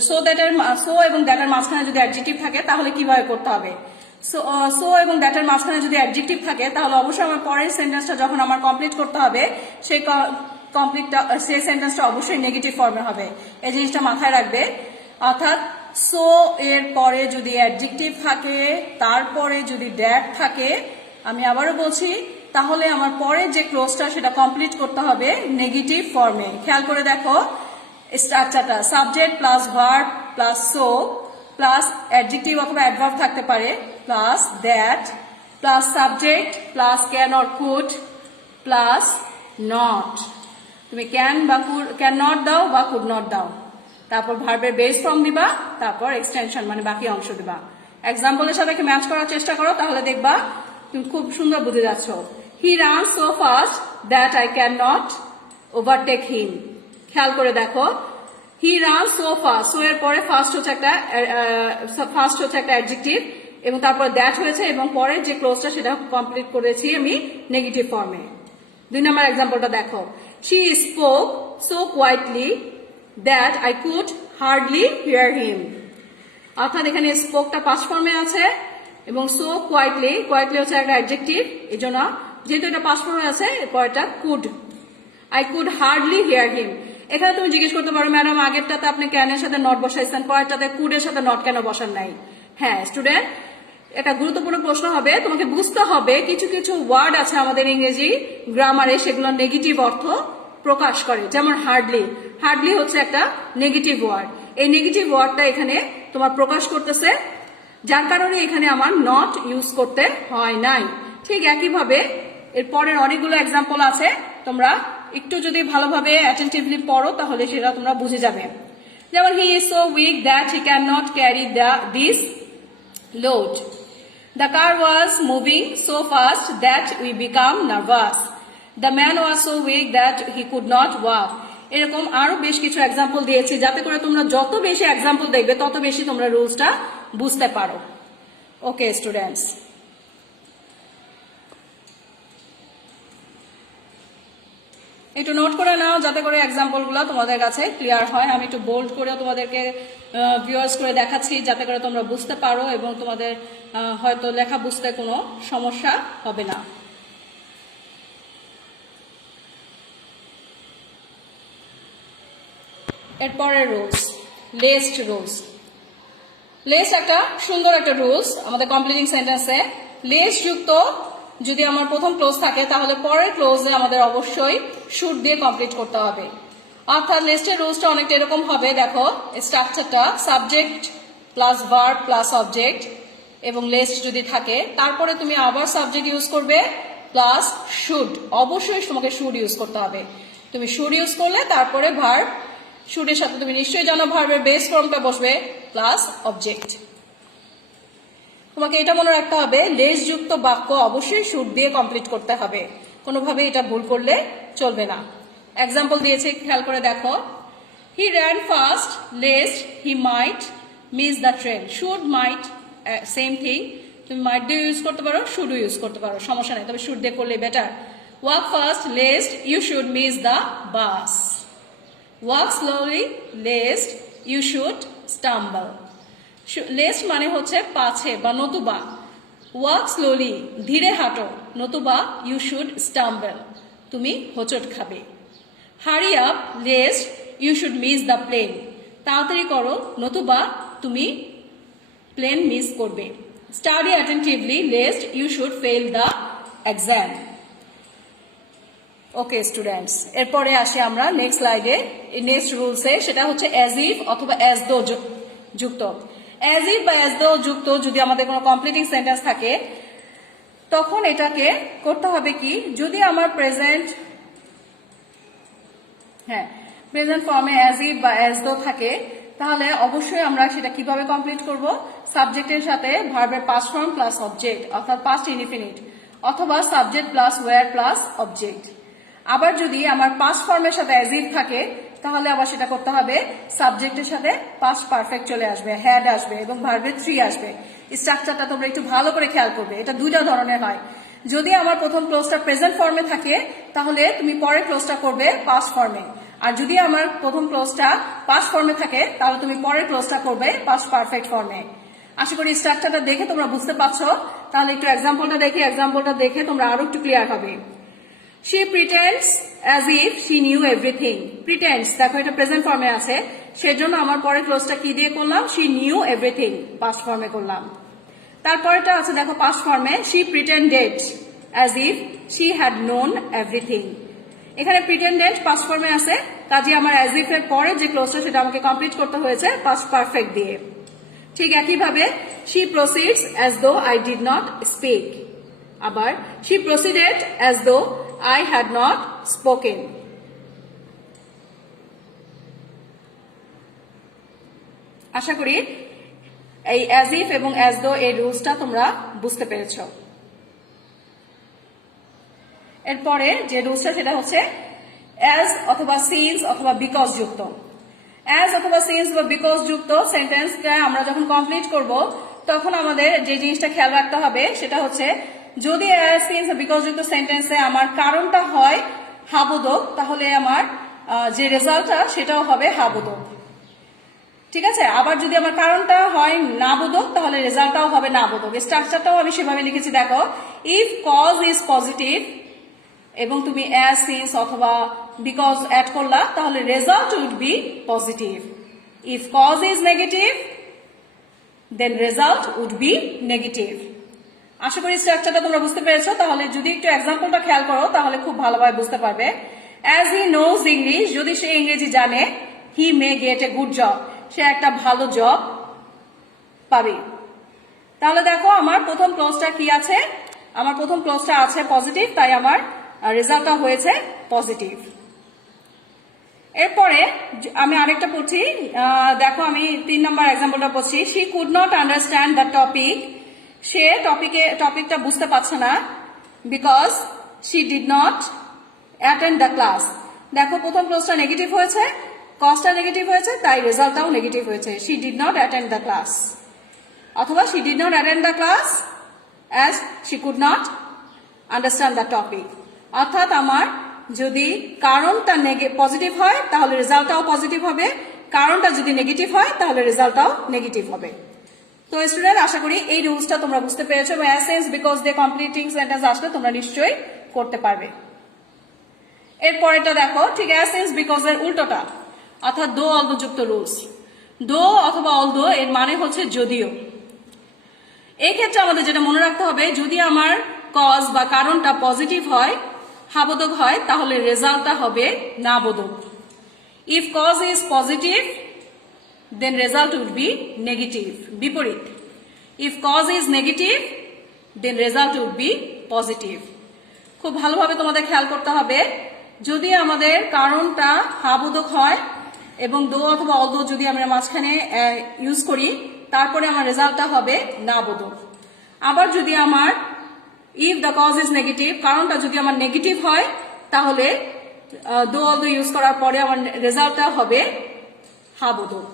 সো দ্যাটের সো এবং দ্যাটের মাঝখানে যদি অ্যাডজেক্টিভ থাকে তাহলে কিভাবে করতে হবে। সো এবং দ্যাটের মাঝখানে যদি অ্যাডজেক্টিভ থাকে তাহলে অবশ্যই আমার পরের সেন্টেন্সটা যখন আমার কমপ্লিট করতে হবে সেই সেই সেন্টেন্সটা অবশ্যই নেগেটিভ ফর্মে হবে। এই জিনিসটা মাথায় রাখবে। অর্থাৎ সো এর পরে যদি অ্যাডজেক্টিভ থাকে, তারপরে যদি দ্যাট থাকে, আমি আবারও বলছি, তাহলে আমার পরে যে ক্লোজটা সেটা কমপ্লিট করতে হবে নেগেটিভ ফর্মে। খেয়াল করে দেখো স্ট্রাকচারটা, subject plus verb plus so plus adjective অথবা অ্যাডভার্ব থাকতে পারে plus that plus subject plus can or could plus not. তুমি ক্যান বা ক্যান নট দাও বা কুড নট দাও, তারপর ভার্বের বেস ফর্ম দিবা, তারপর এক্সটেনশন মানে বাকি অংশ দিবা। এক্সাম্পলের সাথে ম্যাচ করার চেষ্টা করো, তাহলে দেখবা তুমি খুব সুন্দর বুঝে যাচ্ছ। He run so fast that I can not overtake him. খেয়াল করে দেখো, he run so fast, so এর পরে ফার্স্ট হচ্ছে একটা অ্যাডজেক্টিভ এবং তারপর দ্যাট হয়েছে এবং পরের যে ক্লোজটা সেটা কমপ্লিট করেছি আমি নেগেটিভ ফর্মে। 2 নম্বর এক্সাম্পলটা দেখো, she spoke so quietly that I could hardly hear him. অর্থাৎ এখানে স্পোকটা পাস্ট ফর্মে আছে এবং সো কোয়াইটলি হচ্ছে একটা অ্যাডজেক্টিভ, এই জন্য যেহেতু এটা পাস্ট ফর্মে আছে পরেরটা could, I could hardly hear him. এখানে তুমি জিজ্ঞেস করতে পারো, ম্যাডাম আগেরটাতে আপনি ক্যানের সাথে নট বসাইছেন, পরেরটাতে কুডের সাথে নট কেন বসান নাই? হ্যাঁ স্টুডেন্ট, একটা গুরুত্বপূর্ণ প্রশ্ন হবে, তোমাকে বুঝতে হবে কিছু কিছু ওয়ার্ড আছে আমাদের ইংরেজি গ্রামারে, সেগুলো নেগেটিভ অর্থ প্রকাশ করে। যেমন হার্ডলি হচ্ছে একটা নেগেটিভ ওয়ার্ড, এই নেগেটিভ ওয়ার্ডটা এখানে তোমার প্রকাশ করতেছে, যার কারণে এখানে আমার নট ইউজ করতে হয় নাই। ঠিক একইভাবে এর পরের অনেকগুলো এক্সাম্পল আছে, তোমরা একটু যদি ভালোভাবে অ্যাটেন্টিভলি পড়ো তাহলে সেটা তোমরা বুঝে যাবে। যেমন he is so weak that he can not carry this load. The car was moving so fast that we became nervous. The man was so weak that he could not walk. এরকম আরো বেশ কিছু example দিয়েছি যাতে করে তোমরা যত বেশি এক্সাম্পল দেখবে তত বেশি তোমরা রুলসটা বুঝতে পারো। ওকে স্টুডেন্টস, একটু নোট করে নাও যাতে করে এক্সাম্পল গুলো তোমাদের কাছে ক্লিয়ার হয়। আমি একটু বোল্ড করে তোমাদেরকে ভিউয়ার্স করে দেখাচ্ছি যাতে করে তোমরা বুঝতে পারো এবং তোমাদের হয়তো লেখা বুঝতে কোনো সমস্যা হবে না। এরপরের রুলস, লেস্ট রুলস। লেস্ট একটা সুন্দর একটা রুলস আমাদের কমপ্লিটিং সেন্টেন্সে। লেস্ট যুক্ত যদি আমার প্রথম ক্লোজ থাকে তাহলে পরের ক্লোজে আমাদের অবশ্যই শুড দিয়ে কমপ্লিট করতে হবে। অর্থাৎ লেস্টের রুলসটা অনেকটা এরকম হবে, দেখো স্ট্রাকচারটা subject plus verb plus object এবং লেস্ট যদি থাকে তারপরে তুমি আবার সাবজেক্ট ইউজ করবে প্লাস শুড, অবশ্যই তোমাকে শুড ইউজ করতে হবে। তুমি শুড ইউজ করলে তারপরে ভার্ব, শুডের সাথে তুমি নিশ্চয়ই জানো ভার্বের বেস ফর্মটা বসবে প্লাস অবজেক্ট। তোমাকে এটা মনে রাখতে হবে লেস যুক্ত বাক্য অবশ্যই শুড দিয়ে কমপ্লিট করতে হবে, কোনোভাবে এটা ভুল করলে চলবে না। এক্সাম্পল দিয়েছে, খেয়াল করে দেখো, he ran fast lest he might miss the train. Should might same thing, তুমি মাইট দিয়ে ইউজ করতে পারো, শুডও ইউজ করতে পারো, সমস্যা নেই, তবে শুড দিয়ে করলে better. Walk fast lest you should miss the bus. Walk slowly lest you should stumble. Lest মানে হচ্ছে পাছে বা নতুবা, ওয়াক স্লোলি ধীরে হাঁটো, নতুবা ইউ শুড স্টাম্বল তুমি হোঁচট খাবে। Hurry up lest you should miss the plane, তাড়াতাড়ি করো নতুবা তুমি প্লেন মিস করবে। Study attentively lest you should fail the exam. Okay students, এরপরে আসি আমরা নেক্সট স্লাইডে, নেক্সট রুলসে, সেটা হচ্ছে অ্যাজ ইফ অথবা অ্যাজ দো যুক্ত। অ্যাজ ইফ বা অ্যাজ দো যুক্ত যদি আমাদের কোনো কমপ্লিটিং সেন্টেন্স থাকে তখন এটাকে করতে হবে কি, যদি আমার প্রেজেন্ট ফর্মে অ্যাজ ইফ বা অ্যাজ দো থাকে তাহলে অবশ্যই আমরা সেটা কিভাবে কমপ্লিট করব, সাবজেক্টের সাথে ভার্বের পাস্ট ফর্ম প্লাস অবজেক্ট অর্থাৎ পাস্ট ইনডিফিনিট, অথবা subject plus were plus object. আবার যদি আমার পাস্ট ফর্মের সাথে অ্যাজ ইফ থাকে তাহলে আবার সেটা করতে হবে সাবজেক্টের সাথে পাস্ট পারফেক্ট চলে আসবে, হ্যাড আসবে এবং ভার্বের থ্রি আসবে। স্ট্রাকচারটা তোমরা একটু ভালো করে খেয়াল করবে, এটা দুইটা ধরনের হয়। যদি আমার প্রথম ক্লোজটা প্রেজেন্ট ফর্মে থাকে তাহলে তুমি পরের ক্লোজটা করবে পাস্ট ফর্মে, আর যদি আমার প্রথম ক্লোজটা পাস্ট ফর্মে থাকে তাহলে তুমি পরের ক্লোজটা করবে পাস্ট পারফেক্ট ফর্মে। আশা করি স্ট্রাকচারটা দেখে তোমরা বুঝতে পারছো। তাহলে একটু এক্সাম্পলটা দেখে তোমরা আরো একটু ক্লিয়ার হবে। She pretends as if she knew everything. Pretends, দেখো এটা প্রেজেন্ট ফর্মে আছে, সেজন্য আমার পরের ক্লোজটা কি দিয়ে করলাম? She knew everything, পাস্ট ফর্মে করলাম। তারপরেটা আছে দেখো পাস্ট ফর্মে, she pretended as if she had known everything. এখানে pretended পাস্ট ফর্মে আছে, কাজে আমার as if এর পরে যে ক্লোজটা সেটা আমাকে কমপ্লিট করতে হয়েছে পাস্ট পারফেক্ট দিয়ে। ঠিক একইভাবে she proceeds as though I did not speak. আবার she proceeded as though I had not spoken. আশা করি এই as if এবং as though এই রুলসটা তোমরা বুঝতে পেরেছো। এরপরে যে রুলসটা সেটা হচ্ছে as অথবা since অথবা because যুক্ত। as অথবা since বা because যুক্ত সেন্টেন্সটা আমরা যখন কমপ্লিট করব তখন আমাদের যে জিনিসটা খেয়াল রাখতে হবে সেটা হচ্ছে যদি as since because যুক্ত সেন্টেন্সে আমার কারণটা হয় হাবোধক তাহলে আমার যে রেজাল্টটা সেটাও হবে হাবোধক। ঠিক আছে, আবার যদি আমার কারণটা হয় নাবোধক তাহলে রেজাল্টটাও হবে নাবোধক। স্ট্রাকচারটাও আমি সেভাবে লিখেছি, দেখো ইফ কজ ইজ পজিটিভ এবং তুমি as since অথবা because অ্যাড করলা তাহলে result would be positive. If cause is negative then result would be negative. আশা করি স্ট্রাকচারটা তোমরা বুঝতে পেরেছো। তাহলে যদি একটু এক্সাম্পলটা খেয়াল করো তাহলে খুব ভালোভাবে বুঝতে পারবে। অ্যাজ হি নোজ ইংলিশ, যদি সে ইংরেজি জানে, he may get a good job, সে একটা ভালো জব পাবে। তাহলে দেখো আমার প্রথম ক্লোজটা কি আছে, আমার প্রথম ক্লোজটা আছে পজিটিভ, তাই আমার রেজাল্টটা হয়েছে পজিটিভ। এরপরে আমি আরেকটা পড়ছি, দেখো আমি 3 নম্বর এক্সাম্পলটা পড়ছি। She could not understand the topic, সে টপিকটা বুঝতে পারছে না, because she did not attend the class. দেখো প্রথম ক্লোজটা নেগেটিভ হয়েছে, কজটা নেগেটিভ হয়েছে, তাই রেজাল্টটাও নেগেটিভ হয়েছে। She did not attend the class অথবা she did not attend the class as she could not understand the topic. অর্থাৎ আমার যদি কারণটা পজিটিভ হয় তাহলে রেজাল্টটাও পজিটিভ হবে, কারণটা যদি নেগেটিভ হয় তাহলে রেজাল্টটাও নেগেটিভ হবে। তো স্টুডেন্ট আশা করি এই রুলসটা তোমরা বুঝতে পেরেছো এবং অ্যাজ সিন্স বিকজ দিয়ে কমপ্লিটিং সেন্টেন্স আসলে তোমরা নিশ্চয়ই করতে পারবে। এরপরেটা দেখো ঠিক অ্যাজ সিন্স বিকজ এর উল্টোটা, অর্থাৎ দো অলদো যুক্ত রুলস। দো অথবা অলদো এর মানে হচ্ছে যদিও। এই ক্ষেত্রে আমাদের যেটা মনে রাখতে হবে, যদি আমার কজ বা কারণটা পজিটিভ হয়, হাবোধক হয়, তাহলে রেজাল্টটা হবে নাবোধক। If cause is positive then result would be negative. বিপরীত, if cause is negative then result would be positive. খুব ভালোভাবে তোমাদের খেয়াল করতে হবে, যদি আমাদের কারণটা হাবোধক হয় এবং দো অথবা অলদো যদি আমরা মাঝখানে ইউজ করি তারপরে আমার রেজাল্টটা হবে নাবোধক। আবার যদি আমার if the cause is negative, কারণটা যদি আমার নেগেটিভ হয় তাহলে দো অলদো ইউজ করার পরে আমার রেজাল্টটা হবে হাবোধক।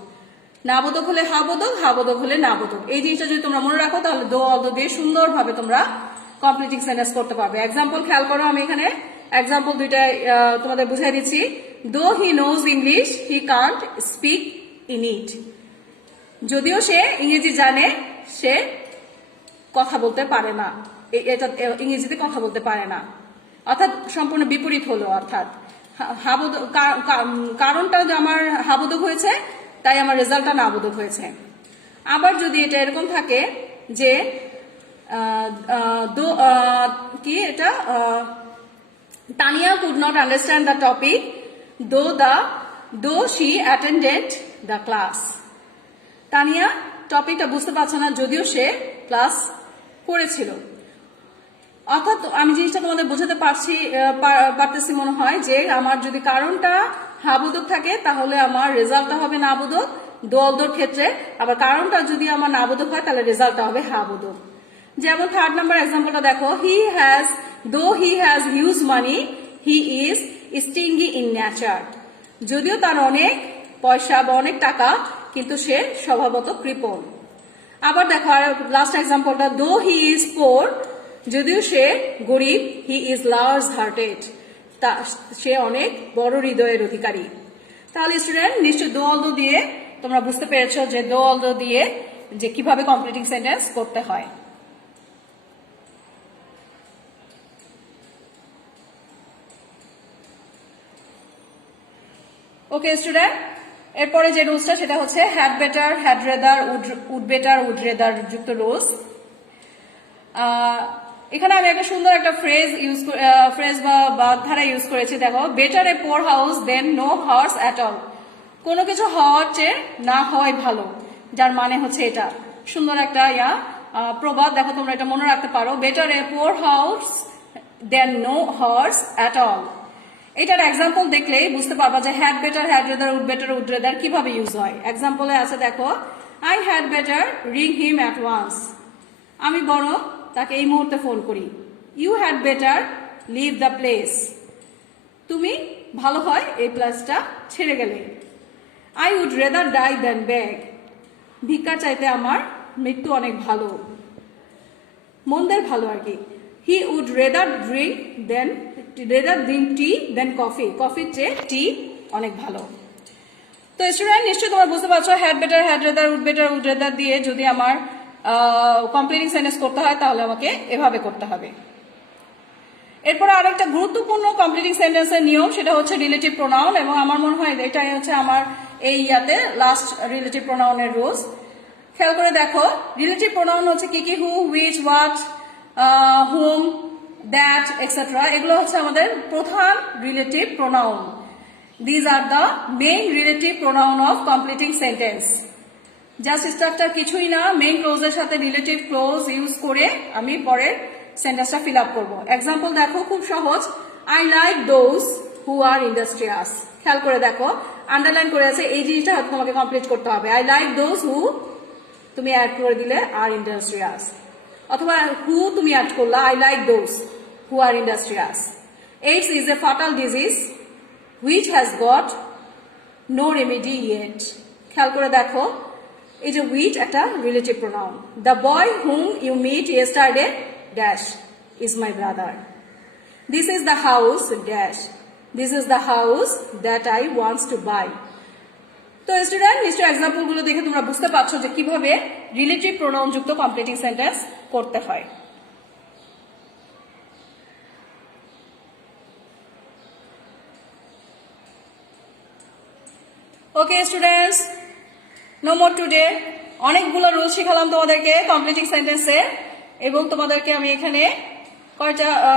নাবোধক হলে হাবোধক, হাবোধক হলে নাবোধক। এই জিনিসটা যদি তোমরা মনে রাখো তাহলে দো অলদো দিয়ে সুন্দরভাবে তোমরা কমপ্লিটিং সেন্টেন্স করতে পারবে। এক্সাম্পল খেয়াল করো, আমি এখানে এক্সাম্পল দুইটা তোমাদের বুঝাই দিচ্ছি। দো he knows English he Kant speak in it, যদিও সে ইংরেজি জানে সে কথা বলতে পারে না, এটা ইংরেজিতে কথা বলতে পারে না, অর্থাৎ সম্পূর্ণ বিপরীত হলো। অর্থাৎ কারণটা আমার হাবোধক হয়েছে তাই আমার রেজাল্টটা নাবোধক হয়েছে। আবার যদি এটা এরকম থাকে যে কি এটা Tania could not understand the topic though she attended the class. Tania টপিকটা বুঝতে পারছে না যদিও সে ক্লাস করেছিল। অর্থাৎ আমি জিনিসটা তোমাদের বোঝাতে পারতেছি মনে হয় যে আমার যদি কারণটা হাবোধক থাকে তাহলে আমার রেজাল্টটা হবে নাবোধক দো অলদোর ক্ষেত্রে, আবার কারণটা যদি আমার নাবোধক হয় তাহলে রেজাল্টটা হবে হাবোধক। যেমন 3rd নাম্বার এক্সাম্পলটা দেখো, though he has huge money he is stingy in nature. যদিও তার অনেক পয়সা বা অনেক টাকা, কিন্তু সে স্বভাবত কৃপণ। আবার দেখো লাস্ট এক্সাম্পলটা, দো হি ইজ পোর, যদিও সে গরিব, হি ইজ লার্জ হার্টেড, সে অনেক বড় হৃদয়ের অধিকারী। তাহলে স্টুডেন্ট নিশ্চয় দো অল দো দিয়ে তোমরা বুঝতে পেরেছো যে দো অল দো দিয়ে যে কিভাবে কমপ্লিটিং সেন্টেন্স করতে হয়। ওকে স্টুডেন্ট, এরপরে যে রুলসটা সেটা হচ্ছে had better, had rather, would better, would rather যুক্ত রুলস। এখানে আমি একটা সুন্দর একটা ফ্রেজ বা ধারা ইউজ করেছি। দেখো, better a poor house than no house at all. কোনো কিছু হওয়ার চেয়ে না হওয়াই ভালো, যার মানে হচ্ছে এটা সুন্দর একটা প্রবাদ। দেখো তোমরা এটা মনে রাখতে পারো, better a poor house than no house at all. এটার এক্সাম্পল দেখলেই বুঝতে পারবা যে had better, had rather, would rather কিভাবে ইউজ হয়। এক্সাম্পলে আছে দেখো, I had better ring him at once. আমি বড় তাকে এই মুহূর্তে ফোন করি। You had better leave the place. তুমি ভালো হয় এই প্লেসটা ছেড়ে গেলে। I would rather die than beg. ভিক্ষা চাইতে আমার মৃত্যু অনেক ভালো, মন্দের ভালো আর কি। He would rather drink tea than coffee. কফির চেয়ে টি অনেক ভালো। তো স্টুডেন্ট নিশ্চয়ই তোমরা বুঝতে পারছো had better, had rather, would rather দিয়ে যদি আমার কমপ্লিটিং সেন্টেন্স করতে হয় তাহলে আমাকে এভাবে করতে হবে। এরপরে আরেকটা গুরুত্বপূর্ণ কমপ্লিটিং সেন্টেন্সের নিয়ম, সেটা হচ্ছে রিলেটিভ প্রোনাউন। এবং আমার মনে হয় এটাই হচ্ছে আমার এই লাস্ট রিলেটিভ প্রোনাউনের রুলস। খেয়াল করে দেখো, রিলেটিভ প্রোনাউন হচ্ছে কি কি, who, which, what, whom, that, etcetera. এগুলো হচ্ছে আমাদের প্রধান relative pronoun. These are the main relative pronoun of completing sentence. Just structure কিছুই না, মেইন ক্লোজের সাথে রিলেটিভ ক্লোজ ইউজ করে আমি পরের সেন্টেন্সটা ফিল আপ করবো। এক্সাম্পল দেখো, খুব সহজ, I like those who are industrious. খেয়াল করে দেখো, আন্ডারলাইন করে আছে, এই জিনিসটা হয়তো তোমাকে কমপ্লিট করতে হবে। আই লাইক দোজ হু, তুমি অ্যাড করে দিলে আর ইন্ডাস্ট্রিয়াস, অথবা হু তুমি অ্যাড করলা, I like those who are industrious. AIDS is a fatal disease which has got no remedy yet. খেয়াল করে দেখো, এই যে হুইচ একটা relative pronoun. The boy whom you meet yesterday dash is my brother. This is the house dash, this is the house that I wants to buy. তো student নিশ্চয়ই example গুলো দেখে তোমরা বুঝতে পারছো যে কিভাবে রিলেটিভ প্রোনাউন যুক্ত কমপ্লিটিং সেন্টেন্স করতে হয়। Okay students, no more today. অনেকগুলো রুল শিখালাম তোমাদেরকে কমপ্লিটিং সেন্টেন্সের, এবং তোমাদেরকে আমি এখানে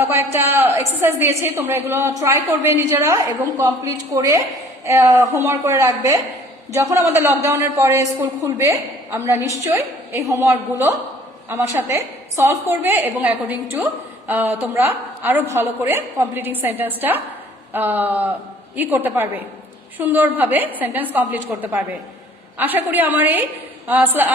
কয়েকটা এক্সারসাইজ দিয়েছি। তোমরা এগুলো ট্রাই করবে নিজেরা এবং কমপ্লিট করে হোমওয়ার্ক করে রাখবে। যখন আমাদের লকডাউনের পরে স্কুল খুলবে, আমরা নিশ্চয়ই এই হোমওয়ার্কগুলো আমার সাথে সলভ করবে এবং অ্যাকর্ডিং টু তোমরা আরো ভালো করে কমপ্লিটিং সেন্টেন্সটা করতে পারবে, সুন্দরভাবে সেন্টেন্স কমপ্লিট করতে পারবে। আশা করি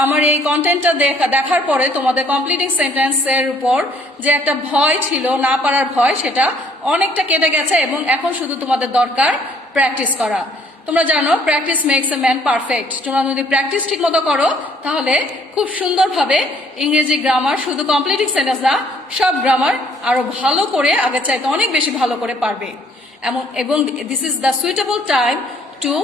আমার এই কন্টেন্টটা দেখার পরে তোমাদের কমপ্লিটিং সেন্টেন্সের উপর যে একটা ভয় ছিল, না পারার ভয়, সেটা অনেকটা কেটে গেছে এবং এখন শুধু তোমাদের দরকার প্র্যাকটিস করা। তোমরা জানো practice makes a man perfect. তোমরা যদি প্র্যাকটিস ঠিক মতো করো তাহলে খুব সুন্দরভাবে ইংরেজি গ্রামার, শুধু কমপ্লিটিং সেন্টেন্স না, সব গ্রামার আরো ভালো করে, আগের চাইতে অনেক বেশি ভালো করে পারবে। এবং this is the suitable time to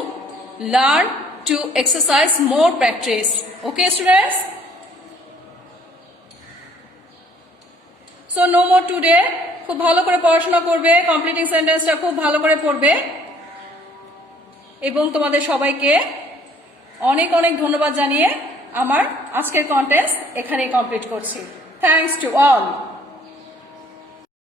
learn, to exercise more practice. Okay students, so no more today. খুব ভালো করে পড়াশোনা করবে, কমপ্লিটিং সেন্টেন্সটা খুব ভালো করে পড়বে, এবং তোমাদের সবাইকে অনেক অনেক ধন্যবাদ জানিয়ে আমার আজকের কন্টেন্ট এখানেই কমপ্লিট করছি। Thanks to all.